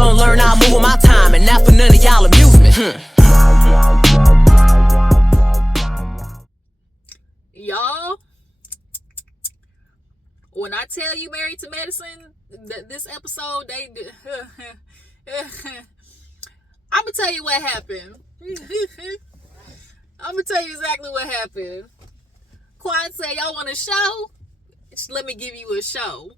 up and learn how to move with my time, and not for none of y'all amusement. Y'all, when I tell you Married to Medicine, this episode, I'm gonna tell you what happened. I'm gonna tell you exactly what happened. Quad said, y'all want a show? Let me give you a show.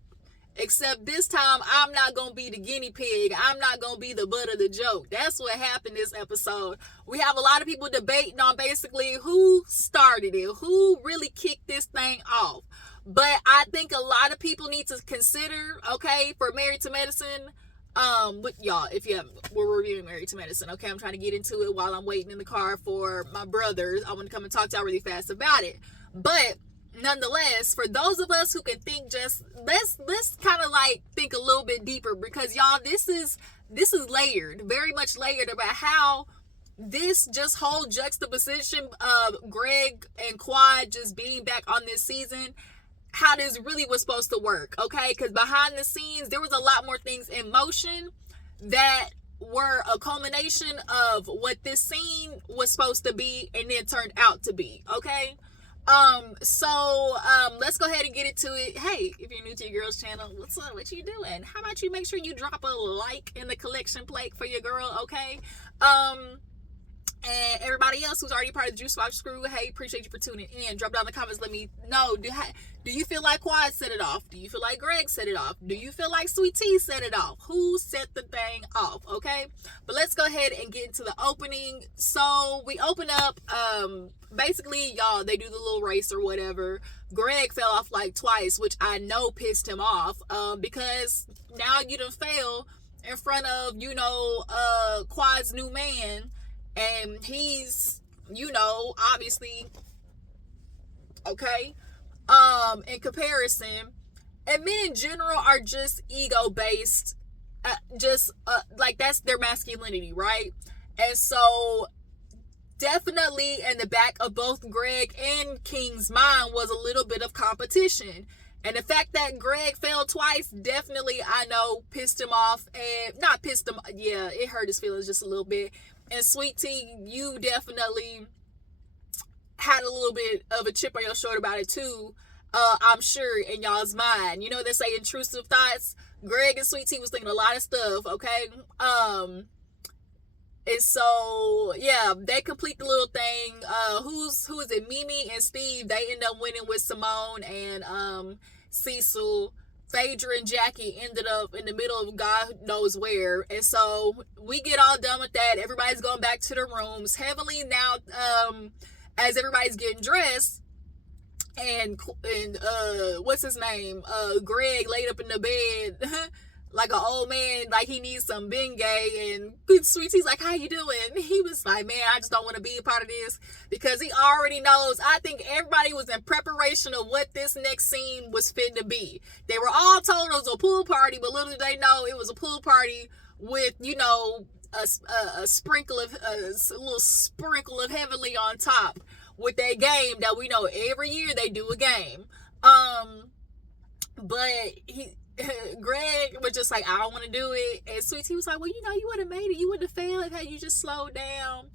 Except this time, I'm not going to be the guinea pig. I'm not going to be the butt of the joke. That's what happened this episode. We have a lot of people debating on basically who started it, who really kicked this thing off. But I think a lot of people need to consider, okay, for Married to Medicine, but y'all, if you haven't, we're reviewing Married to Medicine, okay? I'm trying to get into it while I'm waiting in the car for my brothers. I want to come and talk to y'all really fast about it. But nonetheless, for those of us who can think, just let's kind of like think a little bit deeper, because y'all, this is layered, very much layered, about how this just whole juxtaposition of Gregg and Quad just being back on this season, how this really was supposed to work, okay? Because behind the scenes, there was a lot more things in motion that were a culmination of what this scene was supposed to be and then turned out to be, okay? So let's go ahead and get into it. Hey, if you're new to your girl's channel, what's up? What you doing? How about you make sure you drop a like in the collection plate for your girl, okay? And everybody else who's already part of the Juice Box crew, hey, appreciate you for tuning in. Drop down in the comments, let me know. Do you feel like Quad set it off? Do you feel like Gregg set it off? Do you feel like Sweet Tea set it off? Who set the thing off, okay? But let's go ahead and get into the opening. So we open up, basically, y'all, they do the little race or whatever. Gregg fell off like twice, which I know pissed him off, because now you done fell in front of, Quad's new man, and he's, obviously, okay, in comparison, and men in general are just ego-based, like that's their masculinity, right? And so definitely in the back of both Gregg and King's mind was a little bit of competition. And the fact that Gregg fell twice, definitely, I know, pissed him off. And not pissed him, yeah, it hurt his feelings just a little bit. And Sweet Tea, you definitely had a little bit of a chip on your shoulder about it too, I'm sure, in y'all's mind. You know, they say intrusive thoughts. Gregg and Sweet Tea was thinking a lot of stuff, okay? And so, yeah, they complete the little thing. Who is it? Mimi and Steve, they end up winning with Simone and Cecil. Phaedra and Jackie ended up in the middle of God knows where. And so we get all done with that. Everybody's going back to their rooms. Heavenly now, as everybody's getting dressed, and what's his name? Gregg laid up in the bed like an old man, like he needs some Bengay, and good Sweet Tea's like, how you doing? He was like, man, I just don't want to be a part of this, because he already knows. I think everybody was in preparation of what this next scene was fit to be. They were all told it was a pool party, but little did they know it was a pool party with, a sprinkle of a little sprinkle of Heavenly on top with that game that we know every year they do a game. But Gregg was just like, I don't want to do it. And Sweet Tea was like, well, you would have made it. You would have failed had you just slowed down.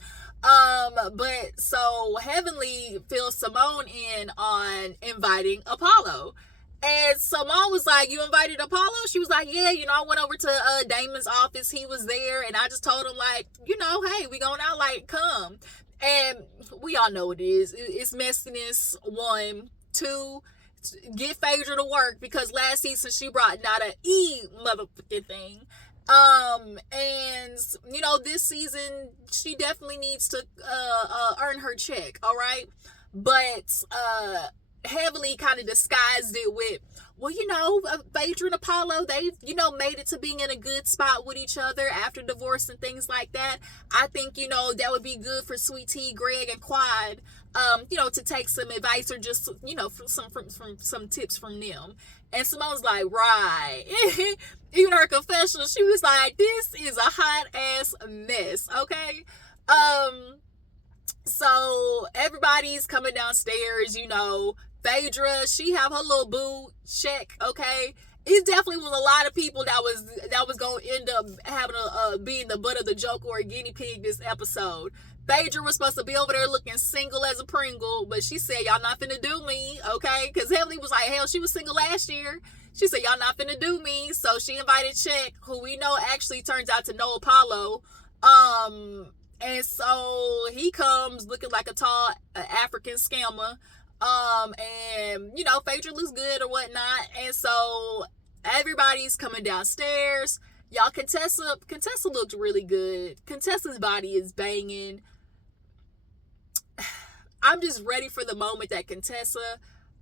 But so Heavenly fills Simone in on inviting Apollo. And Simone was like, you invited Apollo? She was like, yeah, I went over to Damon's office. He was there. And I just told him, like, hey, we going out, like, come. And we all know what it is. It's messiness, 1. 2, get Phaedra to work, because last season she brought not a motherfucking thing. And this season she definitely needs to earn her check, all right? But Heavenly kind of disguised it with, well, Phaedra and Apollo, they've, made it to being in a good spot with each other after divorce and things like that. I think, that would be good for Sweet Tea, Gregg, and Quad, to take some advice, or just, from some tips from them. And Simone's like, right. Even her confessional, she was like, this is a hot ass mess, okay? So everybody's coming downstairs, Phaedra, she have her little boo, Cheick, okay? it definitely was a lot of people that was gonna end up having being the butt of the joke or a guinea pig this episode. Phaedra was supposed to be over there looking single as a Pringle, but she said, y'all not finna do me, okay? Because Heavenly was like, hell, she was single last year. She said, y'all not finna do me. So she invited Cheick, who we know actually turns out to know Apollo. And so he comes looking like a tall African scammer. And, you know, Phaedra looks good or whatnot. And so everybody's coming downstairs. Y'all, Contessa looked really good. Contessa's body is banging. I'm just ready for the moment that Contessa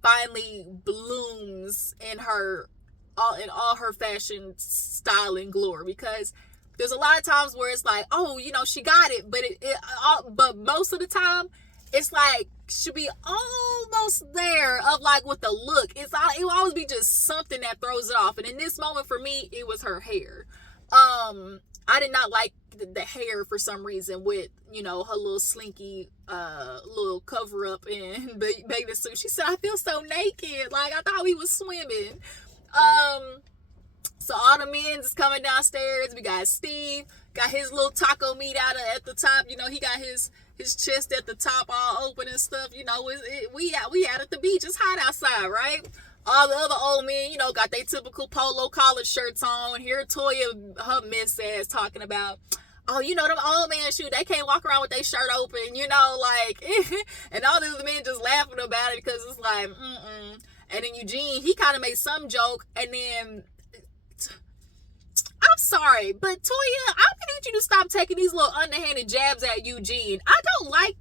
finally blooms in all her fashion style and glory, because there's a lot of times where it's like, oh, you know, she got it, but most of the time it's like should be almost there of like with the look. It will always be just something that throws it off. And in this moment for me, it was her hair. I did not like the hair for some reason with, you know, her little slinky little cover up and bathing suit. She said, I feel so naked. Like I thought we was swimming. So all the men is coming downstairs. We got Steve, got his little taco meat out at the top. You know, he got his chest at the top all open and stuff. You know, we out at the beach. It's hot outside, right? All the other old men, you know, got their typical polo collar shirts on. Here Toya, her miss ass talking about, oh, you know, them old man shoot, they can't walk around with their shirt open, you know, like, and all the other men just laughing about it because it's like, And then Eugene, he kind of made some joke, and then, I'm sorry, but Toya, I need you to stop taking these little underhanded jabs at Eugene. I don't like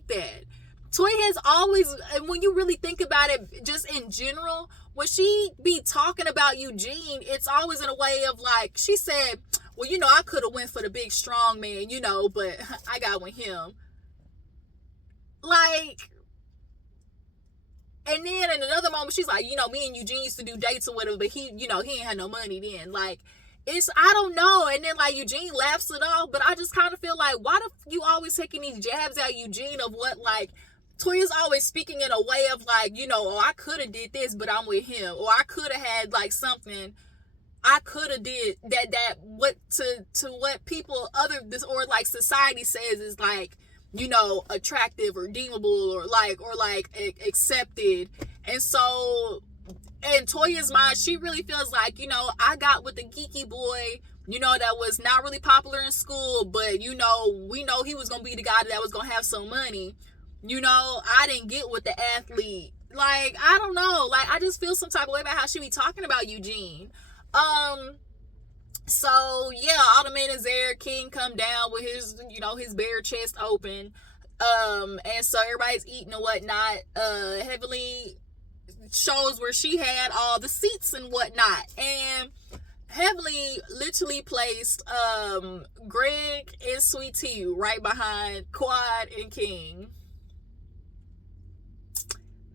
that. Toya has always, and when you really think about it, just in general, when she be talking about Eugene, it's always in a way of like, she said, well, you know, I could have went for the big strong man, you know, but I got with him. Like, and then in another moment, she's like, you know, me and Eugene used to do dates or whatever, but he, you know, he ain't had no money then. Like, I don't know. And then like Eugene laughs it off, but I just kind of feel like, why do you always taking these jabs at Eugene of what, like, Toya's always speaking in a way of like, you know, oh, I could have did this, but I'm with him. Or I could have had like something I could have did that what to what people or like society says is like, you know, attractive or deemable or like accepted. And so in Toya's mind, she really feels like, you know, I got with the geeky boy, you know, that was not really popular in school, but you know, we know he was gonna be the guy that was gonna have some money. You know, I didn't get with the athlete. Like, I don't know. Like, I just feel some type of way about how she be talking about Eugene. So yeah, all the men is there. King come down with his, you know, his bare chest open. And so everybody's eating and whatnot. Heavenly shows where she had all the seats and whatnot. And Heavenly literally placed Gregg and Sweet Tea right behind Quad and King.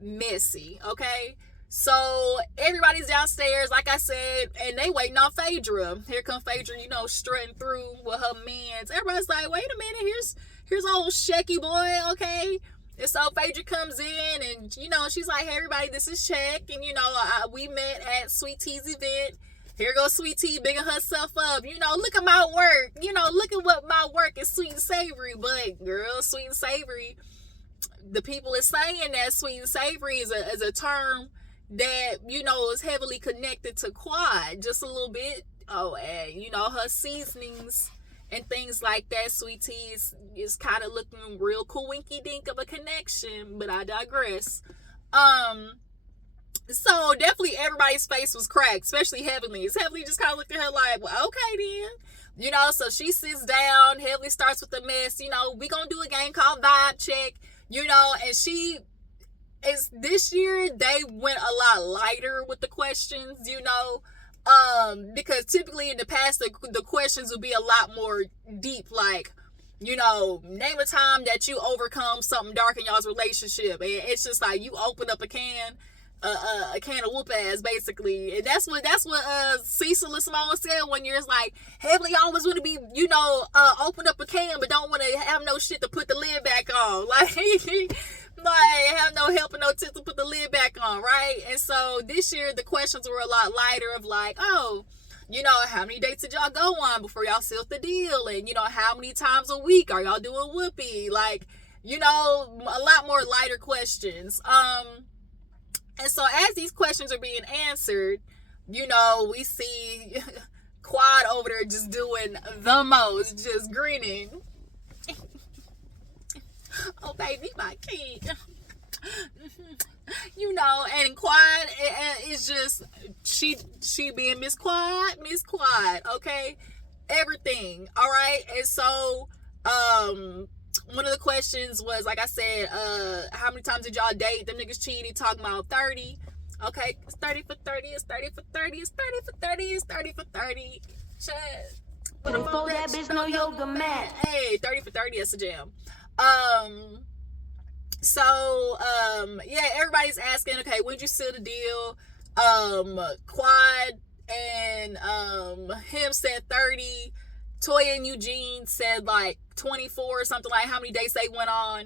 Messy, okay? So everybody's downstairs, like I said, and they waiting on Phaedra. Here come Phaedra, you know, strutting through with her mans. Everybody's like, wait a minute, here's old Cheicky boy, okay? And so Phaedra comes in, and you know, she's like, hey everybody, this is Cheick, and you know, we met at Sweet Tea's event. Here goes Sweet Tea bigging herself up. You know, look at my work. You know, look at what my work is, sweet and savory. But girl, sweet and savory, the people is saying that sweet and savory is a term that, you know, is heavily connected to Quad just a little bit. Oh, and you know, her seasonings and things like that. Sweet Tea is kind of looking real coinky dink of a connection, but I digress. So definitely everybody's face was cracked, especially Heavenly's. Heavenly just kind of looked at her like, well, okay then. You know, so she sits down. Heavenly starts with the mess. You know, we gonna do a game called Vibe Check. You know, and this year they went a lot lighter with the questions, you know, because typically in the past the questions would be a lot more deep, like, you know, name a time that you overcome something dark in y'all's relationship, and it's just like you open up a can of whoop ass, basically. And that's what Cecil and Simone said one year. It's like, Heavenly always want to be, you know, open up a can but don't want to have no shit to put the lid back on. Like Like, have no help and no tips to put the lid back on, right? And so this year the questions were a lot lighter of like, oh, you know, how many dates did y'all go on before y'all sealed the deal? And, you know, how many times a week are y'all doing whoopee? Like, you know, a lot more lighter questions. And so as these questions are being answered, you know, we see Quad over there just doing the most, just grinning. Oh, baby, my king. You know, and Quad is just, she being Miss Quad, okay? Everything, all right? And so, one of the questions was, like I said, how many times did y'all date? Them niggas cheated, talking about 30. Okay, it's 30 for 30, it's 30 for 30, it's 30 for 30, it's 30 for 30. Shit. Put them for that bitch, no yoga mat. Hey, 30 for 30, that's a jam. Yeah, everybody's asking, okay, when'd you seal the deal? Quad and him said 30. Toya and Eugene said like 24 or something, like how many dates they went on.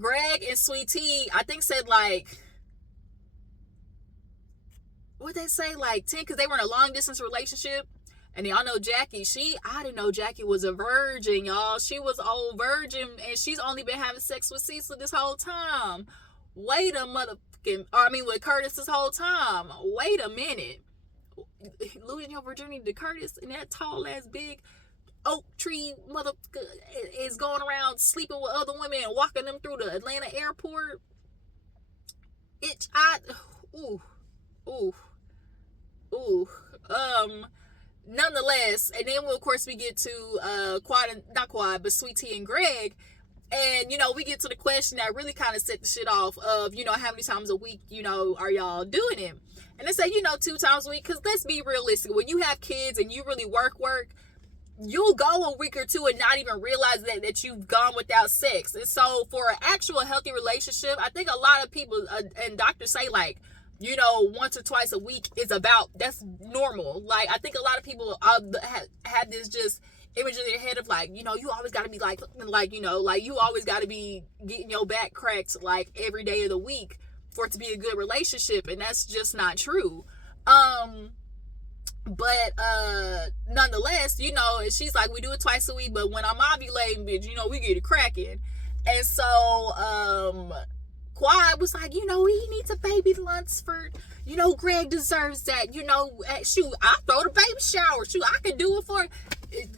Gregg and Sweet Tea, I think, said like, what'd they say, like 10, because they were in a long distance relationship. And y'all know Jackie, I didn't know Jackie was a virgin, y'all. She was an old virgin, and she's only been having sex with Cecil this whole time. Wait a with Curtis this whole time. Wait a minute. Losing your virginity to Curtis and that tall ass big oak tree motherfucker is going around sleeping with other women and walking them through the Atlanta airport. Nonetheless, and then of course we get to Sweet Tea and Gregg. And, you know, we get to the question that really kind of set the shit off of, you know, how many times a week, you know, are y'all doing it? And they say, you know, 2 times a week, because let's be realistic. When you have kids and you really work, you'll go a week or two and not even realize that you've gone without sex. And so for an actual healthy relationship, I think a lot of people and doctors say, like, you know, once or twice a week that's normal. Like, I think a lot of people have this just image in their head of like, you know, you always got to be like, you know, like you always got to be getting your back cracked like every day of the week for it to be a good relationship. And that's just not true. But nonetheless, you know, and she's like, we do it twice a week, but when I'm ovulating, bitch, you know, we get it cracking. And so Quad was like, you know, he needs a baby Lunsford. You know, Gregg deserves that. You know, shoot, I'll throw the baby shower. Shoot, I can do it for it.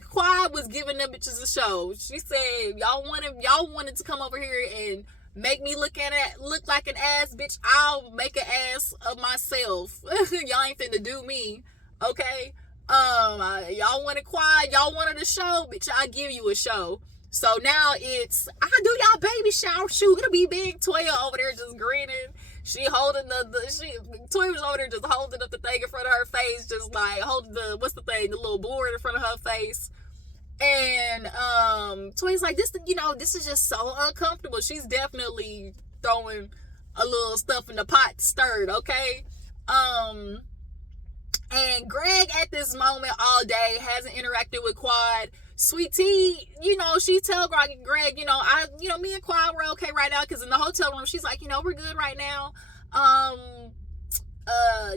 Quad was giving them bitches a show. She said, y'all wanted to come over here and make me look like an ass, bitch. I'll make an ass of myself. Y'all ain't finna do me, okay? Y'all wanted Quad, y'all wanted a show, bitch. I'll give you a show. So now it's, I do y'all baby shower. Shoot, it'll be big. Toya over there just grinning. She holding Toya was over there just holding up the thing in front of her face, just like holding the little board in front of her face. And Toya's like, this is just so uncomfortable. She's definitely throwing a little stuff in the pot stirred, okay? And Gregg at this moment all day hasn't interacted with Quad. Sweet Tea, you know, she tell Gregg, you know, me and Quad were okay right now, because in the hotel room, she's like, you know, we're good right now.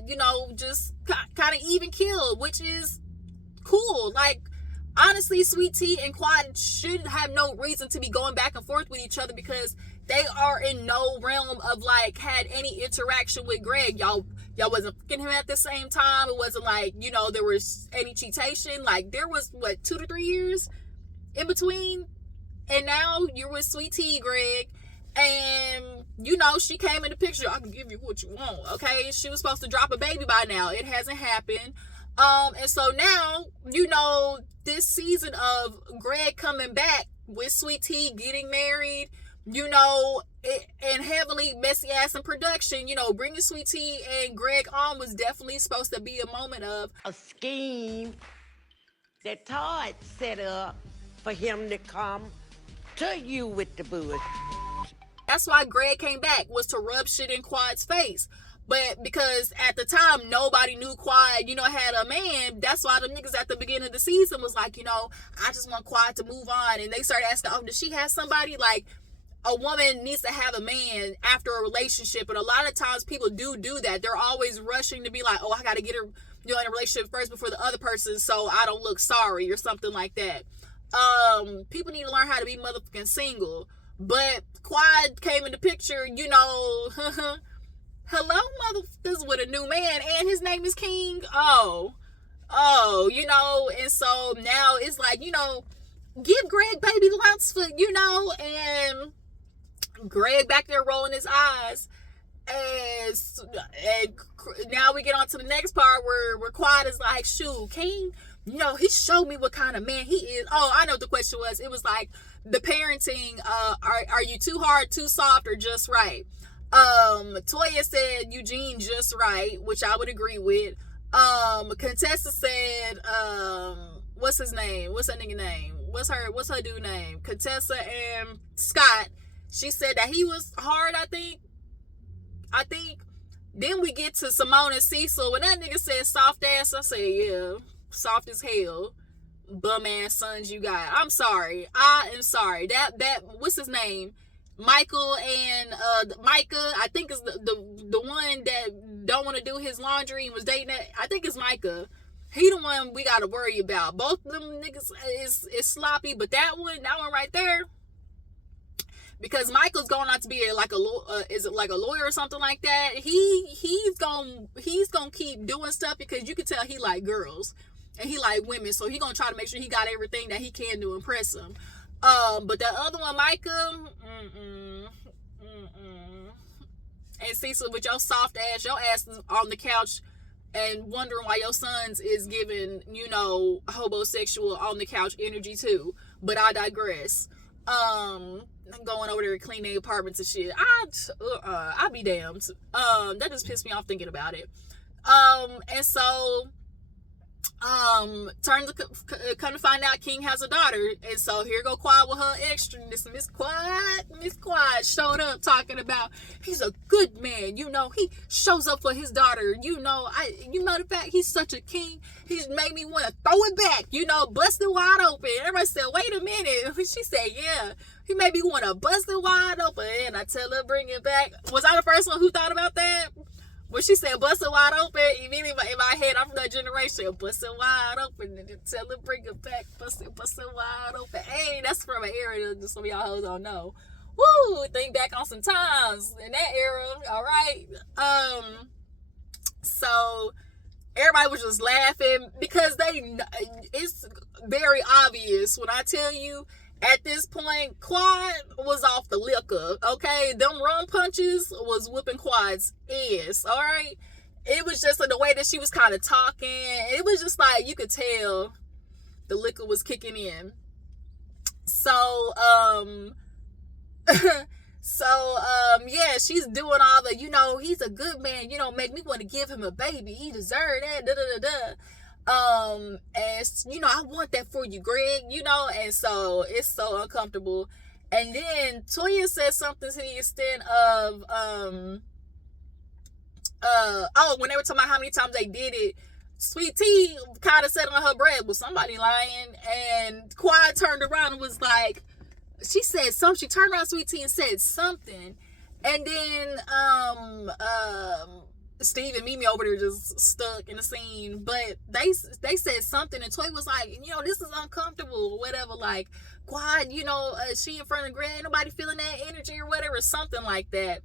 You know, just kind of even killed, which is cool. Like, honestly, Sweet Tea and Quad should have no reason to be going back and forth with each other, because they are in no realm of like had any interaction with Gregg. Y'all wasn't fucking him at the same time. It wasn't like, you know, there was any cheatation. Like, there was 2 to 3 years in between, and now you're with Sweet Tea, Gregg, and you know, she came in the picture. I can give you what you want, okay? She was supposed to drop a baby by now. It hasn't happened. And so now, you know, this season of Gregg coming back with Sweet Tea getting married, you know, and heavily messy ass in production, you know, bringing Sweet Tea and Gregg on was definitely supposed to be a moment of a scheme that Todd set up for him to come to you with the bush. That's why Gregg came back, was to rub shit in Quad's face. But because at the time nobody knew Quad, had a man, that's why the niggas at the beginning of the season was like, I just want Quad to move on. And they started asking, oh, does she have somebody? Like, a woman needs to have a man after a relationship. And a lot of times people do that. They're always rushing to be like, oh, I got to get her in a relationship first before the other person so I don't look sorry or something like that. People need to learn how to be motherfucking single. But Quad came in the picture, hello motherfuckers, with a new man, and his name is King. And so now it's like, give Gregg baby lumps for, and Gregg back there rolling his eyes. And now we get on to the next part where Quad is like, shoot, King, he showed me what kind of man he is. Oh, I know what the question was. It was like the parenting, are you too hard, too soft, or just right? Toya said Eugene just right, which I would agree with. Contessa said, what's his name? What's that nigga name? What's her dude name? Contessa and Scott. She said that he was hard, I think. Then we get to Simone and Cecil. When that nigga said soft ass, I said, yeah, soft as hell. Bum ass sons you got. I'm sorry. I am sorry. That what's his name? Michael and Micah, I think is the one that don't want to do his laundry and was dating that. I think it's Micah. He the one we gotta worry about. Both of them niggas is sloppy, but that one right there, because Michael's going out to be a lawyer or something like that. He's gonna keep doing stuff because you can tell he like girls and he like women, so he gonna try to make sure he got everything that he can to impress them. But that other one, Micah, and Cecil, with your soft ass, your ass is on the couch and wondering why your sons is giving, homosexual on the couch energy too. But I digress. Going over there and cleaning apartments and shit. I'd be damned. That just pissed me off thinking about it. And so, come to find out King has a daughter, and so here go Quad with her extraness. Miss Quad showed up talking about he's a good man, he shows up for his daughter, matter of fact, he's such a king, he's made me want to throw it back, bust it wide open. Everybody said, wait a minute. She said, yeah, he made me want to bust it wide open, and I tell her bring it back. Was I the first one who thought about that? When she said bust it wide open, immediately in my head, I'm from that generation. Bust it wide open and then tell her bring it back. Bust it wide open. Hey, that's from an era that some of y'all hoes don't know. Woo! Think back on some times in that era. All right. So everybody was just laughing because it's very obvious when I tell you. At this point, Quad was off the liquor, okay? Them rum punches was whooping Quad's ass, all right? It was just like the way that she was kind of talking. It was just like you could tell the liquor was kicking in. So, yeah, she's doing all the, he's a good man, make me want to give him a baby. He deserved that, da-da-da-da. As I want that for you, Gregg, and so it's so uncomfortable. And then Toya said something to the extent of when they were talking about how many times they did it, Sweet Tea kind of said on her breath, was somebody lying? And Quad turned around and was like, she said something. She turned around Sweet Tea and said something, and then Steve and Mimi over there just stuck in the scene, but they said something, and Toy was like, this is uncomfortable or whatever, like, Quad, she in front of Gregg, ain't nobody feeling that energy or whatever, something like that.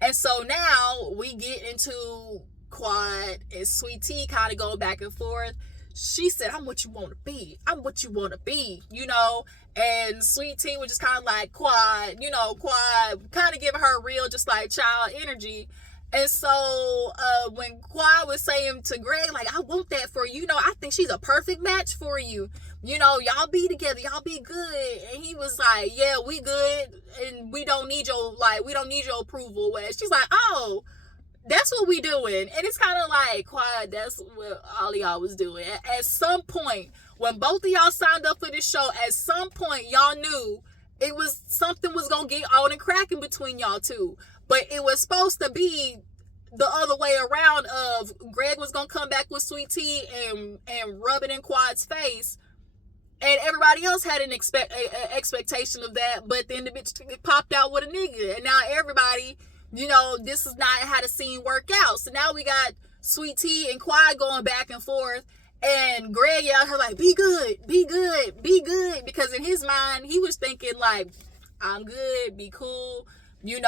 And so now we get into Quad and Sweet Tea kind of going back and forth. She said, I'm what you want to be, and Sweet Tea was just kind of like, Quad kind of giving her real just like child energy. And so when Quad was saying to Gregg, like, I want that for you, I think she's a perfect match for you, y'all be together, y'all be good. And he was like, yeah, we good, and we don't need your approval. And she's like, oh, that's what we doing. And it's kind of like, Quad, that's what all of y'all was doing. At some point, when both of y'all signed up for this show, at some point y'all knew it was something was gonna get on and cracking between y'all two. But it was supposed to be the other way around of Gregg was gonna come back with Sweet Tea and rub it in Quad's face, and everybody else had an expectation of that, but then the bitch popped out with a nigga, and now everybody, this is not how the scene worked out. So now we got Sweet Tea and Quad going back and forth, and Gregg out here like, be good, be good, be good, because in his mind he was thinking like, I'm good, be cool, you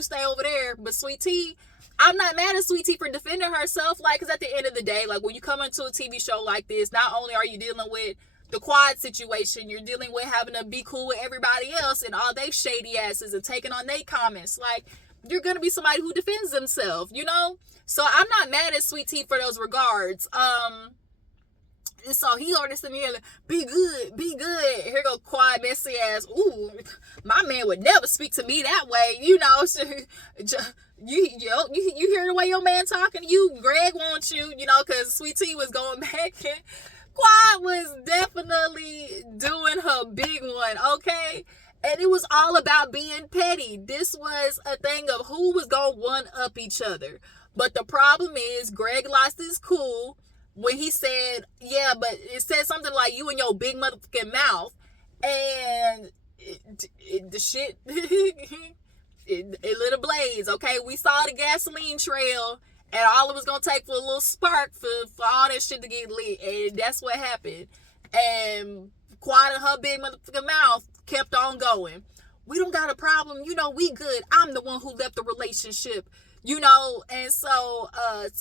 stay over there. But Sweet Tea, I'm not mad at Sweet Tea for defending herself, like, because at the end of the day, like, when you come into a TV show like this, not only are you dealing with the Quad situation, you're dealing with having to be cool with everybody else and all they shady asses and taking on their comments. Like, you're gonna be somebody who defends themselves, so I'm not mad at Sweet Tea for those regards. And so he on this in the air, like, be good, be good. Here go Quad messy ass. Ooh, my man would never speak to me that way. You hear the way your man talking to you. Gregg wants you, because Sweet Tea was going back, and Quad was definitely doing her big one, okay? And it was all about being petty. This was a thing of who was gonna one up each other. But the problem is Gregg lost his cool when he said, yeah, but it said something like, you and your big motherfucking mouth, and the shit, it lit a blaze, okay? We saw the gasoline trail, and all it was gonna take for a little spark for all that shit to get lit, and that's what happened. And Quad and her big motherfucking mouth kept on going. We don't got a problem, we good. I'm the one who left the relationship. And so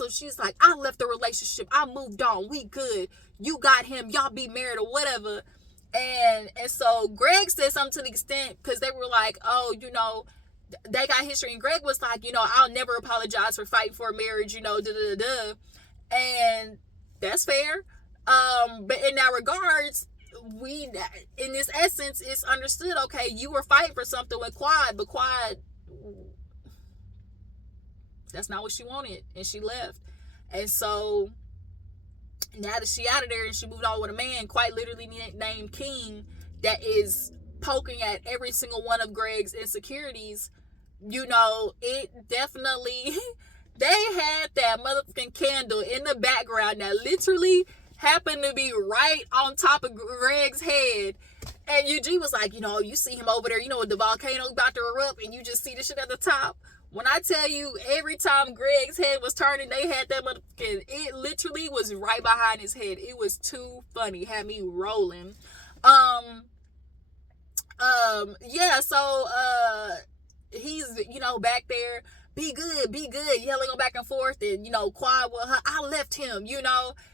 she's like, I left the relationship, I moved on, we good, you got him, y'all be married or whatever. And so Gregg said something to the extent, because they were like, oh, they got history, and Gregg was like, I'll never apologize for fighting for a marriage, and that's fair. But in that regards, in this essence, it's understood, okay, you were fighting for something with Quad, but Quad, that's not what she wanted, and she left. And so now that she out of there and she moved on with a man quite literally named King that is poking at every single one of Gregg's insecurities, it definitely they had that motherfucking candle in the background that literally happened to be right on top of Gregg's head. And Eugene was like, you see him over there, with the volcano about to erupt, and you just see the shit at the top. When I tell you, every time Gregg's head was turning, they had that motherfucking, it literally was right behind his head. It was too funny. Had me rolling. So he's, back there, be good, yelling on back and forth, and, Quad with her, I left him,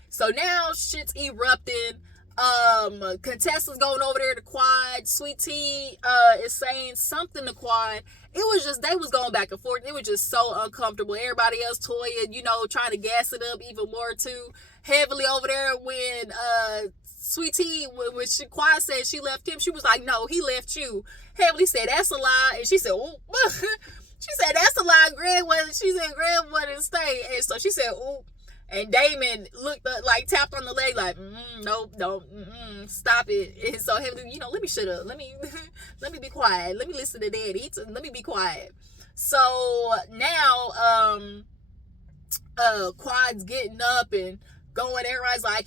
So now shit's erupting. Contestants going over there to Quad. Sweet Tea is saying something to Quad. It was just, they was going back and forth. It was just so uncomfortable. Everybody else toying, trying to gas it up even more too heavily over there. When Sweet Tea, when Quad said she left him, she was like, no, he left you. Heavily said, that's a lie. And she said, ooh. She said, that's a lie. Gregg wasn't to stay. And so she said, ooh. And Damon looked up, like, tapped on the leg, like, nope, stop it. And so heavily, let me shut up. Let me be quiet. Let me listen to Daddy. Let me be quiet. So now, Quad's getting up and going. Everybody's like,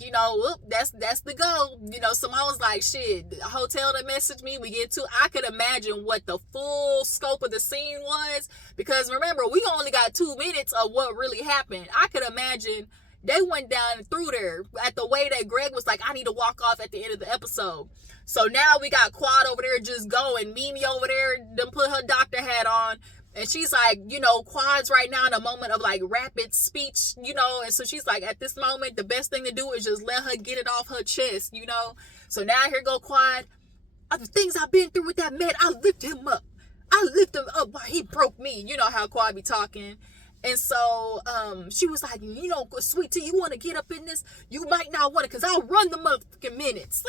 that's the go. Simone's like, shit, the hotel that messaged me, we get to. I could imagine what the full scope of the scene was, because remember, we only got 2 minutes of what really happened. I could imagine they went down through there at the way that Gregg was like, I need to walk off at the end of the episode. So now we got Quad over there just going. Mimi over there done put her doctor hat on. And she's like, Quad's right now in a moment of like rapid speech, and so she's like, at this moment, the best thing to do is just let her get it off her chest, So now here go Quad. The things I've been through with that man, I lift him up. I lift him up while he broke me. You know how Quad be talking. And so she was like, Sweet Tea, you want to get up in this? You might not want to, because I'll run the motherfucking minutes.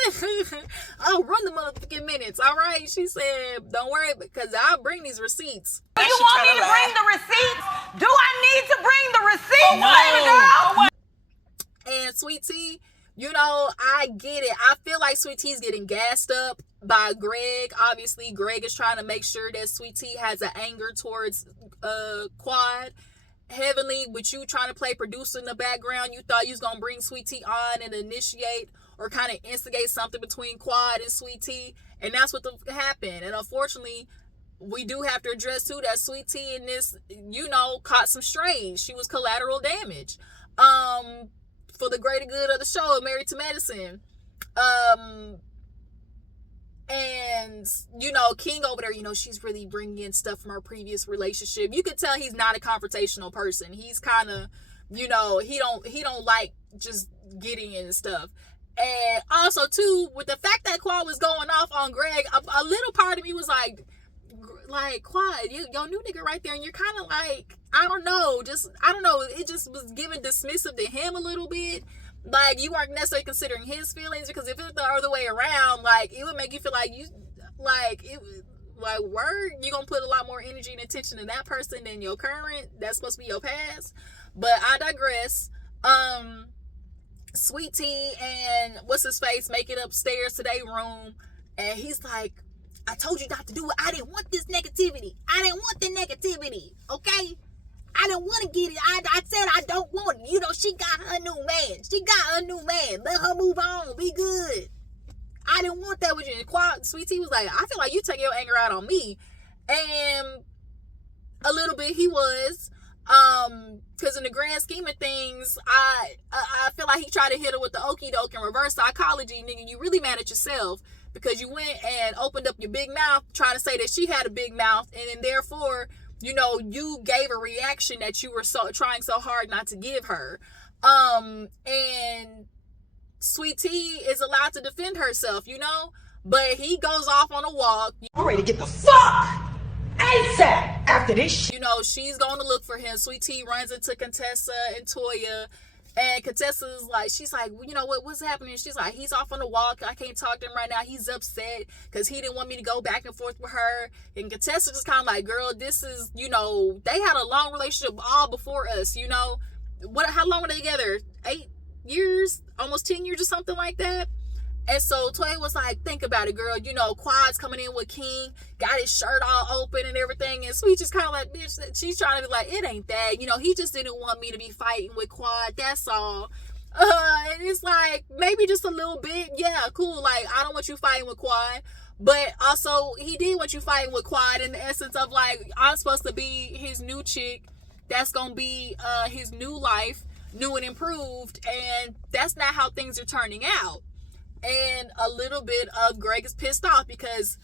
I'll run the motherfucking minutes, all right? She said, don't worry, because I'll bring these receipts. Do you want me to bring the receipts? Do I need to bring the receipts, baby girl? And Sweet Tea You know, I get it. I feel like Sweet Tea's getting gassed up by Gregg. Obviously, Gregg is trying to make sure that Sweet Tea has an anger towards Quad. Heavenly, with you trying to play producer in the background, you thought you was gonna bring Sweet Tea on and initiate or kind of instigate something between Quad and Sweet Tea, and that's what happened. And unfortunately, we do have to address too that Sweet Tea in this, you know, caught some strays. She was collateral damage. For the greater good of the show, Married to Medicine. And, you know, King over there, you know, she's really bringing in stuff from her previous relationship. You could tell he's not a confrontational person. He's kind of, you know, he don't like just getting in stuff. And also, too, with the fact that Quad was going off on Gregg, a little part of me was like Quad, your new nigga right there, and you're kind of like, I don't know, it just was giving dismissive to him a little bit. Like, you weren't necessarily considering his feelings, because if it was the other way around, like, it would make you feel like you, like, it was, like, word, you're gonna put a lot more energy and attention in that person than your current, that's supposed to be your past. But I digress. Sweet Tea and what's his face make it upstairs to their room, and he's like, I told you not to do it. I didn't want this negativity. I didn't want the negativity, okay? I didn't want to get it. I said I don't want it. You know, she got her new man. She got her new man. Let her move on. Be good. I didn't want that with you. And Sweet Tea was like, I feel like you take your anger out on me. And a little bit he was. Because in the grand scheme of things, I feel like he tried to hit her with the okie doke and reverse psychology. Nigga, you really mad at yourself because you went and opened up your big mouth trying to say that she had a big mouth, and then therefore, you know, you gave a reaction that you were trying so hard not to give her. And Sweet Tea is allowed to defend herself, you know, but he goes off on a walk. I'm ready to get the fuck ASAP after this shit. You know, she's going to look for him. Sweet Tea runs into Contessa and Toya, and Contessa's like, she's like, well, you know what's happening? She's like, he's off on a walk. I can't talk to him right now. He's upset because he didn't want me to go back and forth with her. And Contessa just kind of like, girl, this is, you know, they had a long relationship all before us, you know. How long were they together? 8 years? Almost 10 years or something like that? And so Toya was like, think about it, girl. You know, Quad's coming in with King, got his shirt all open and everything. And Sweet just kind of like, bitch, she's trying to be like, it ain't that. You know, he just didn't want me to be fighting with Quad. That's all. And it's like, maybe just a little bit. Yeah, cool. Like, I don't want you fighting with Quad. But also, he did want you fighting with Quad in the essence of like, I'm supposed to be his new chick. That's going to be his new life, new and improved. And that's not how things are turning out. And a little bit of Gregg is pissed off because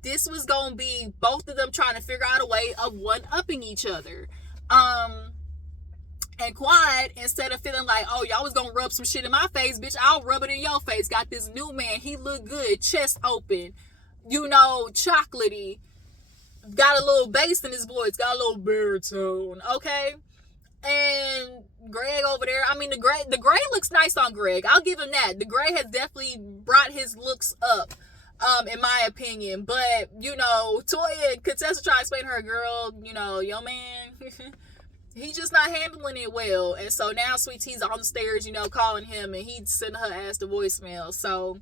this was going to be both of them trying to figure out a way of one-upping each other. And Quad, instead of feeling like, oh, y'all was going to rub some shit in my face, bitch, I'll rub it in your face. Got this new man. He look good. Chest open. You know, chocolatey. Got a little bass in his voice. Got a little baritone. Okay? And Gregg over there, I mean, the gray looks nice on Gregg. I'll give him that. The gray has definitely brought his looks up, in my opinion. But, you know, Toya and Contessa try to explain to her, girl, you know, yo man, he's just not handling it well. And so now Sweet Tea's on the stairs, you know, calling him, and he's sending her ass the voicemail. So,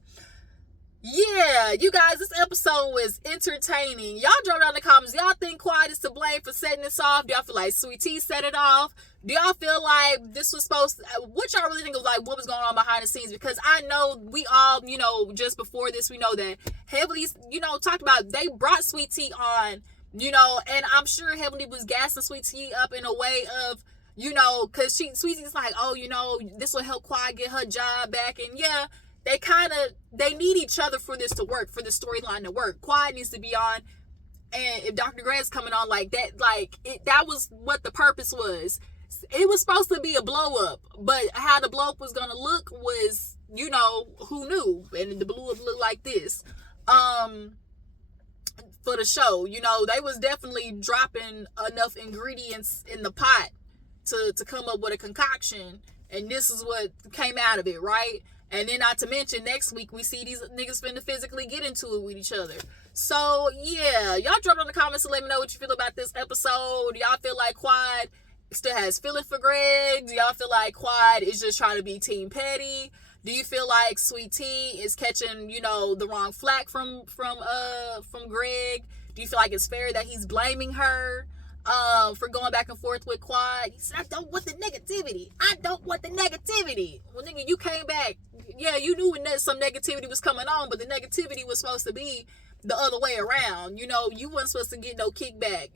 yeah, you guys, this episode was entertaining. Y'all drop down in the comments. Y'all think Quad is to blame for setting this off? Do y'all feel like Sweet Tea set it off? Do y'all feel like this was supposed to, what y'all really think of like what was going on behind the scenes? Because I know we all, you know, just before this, we know that Heavenly, you know, talked about, they brought Sweet Tea on, you know, and I'm sure Heavenly was gassing Sweet Tea up in a way of, you know, because Sweet Tea's like, oh, you know, this will help Quad get her job back. And yeah, they need each other for this to work, for the storyline to work. Quad needs to be on, and if Dr. Gregg's coming on like that, that was what the purpose was. It was supposed to be a blow up, but how the blow up was gonna look was, you know, who knew? And the blow up looked like this. For the show, you know, they was definitely dropping enough ingredients in the pot to come up with a concoction, and this is what came out of it, right? And then not to mention, next week, we see these niggas finna physically get into it with each other. So, yeah. Y'all drop it in the comments to let me know what you feel about this episode. Do y'all feel like Quad still has feeling for Gregg? Do y'all feel like Quad is just trying to be Team Petty? Do you feel like Sweet Tea is catching, you know, the wrong flack from Gregg? Do you feel like it's fair that he's blaming her for going back and forth with Quad? He said, I don't want the negativity. I don't want the negativity. Well, nigga, you came back. Yeah, you knew when some negativity was coming on, but the negativity was supposed to be the other way around. You know, you weren't supposed to get no kickback.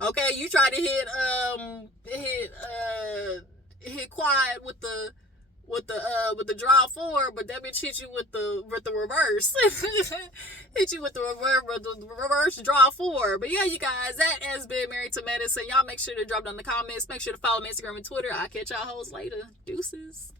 Okay, you tried to hit Quad with the draw forward, but that bitch hit you with the reverse. Hit you with the reverse draw forward. But yeah, you guys, that has been Married to Medicine. Y'all make sure to drop down in the comments. Make sure to follow me on Instagram and Twitter. I'll catch y'all hoes later. Deuces.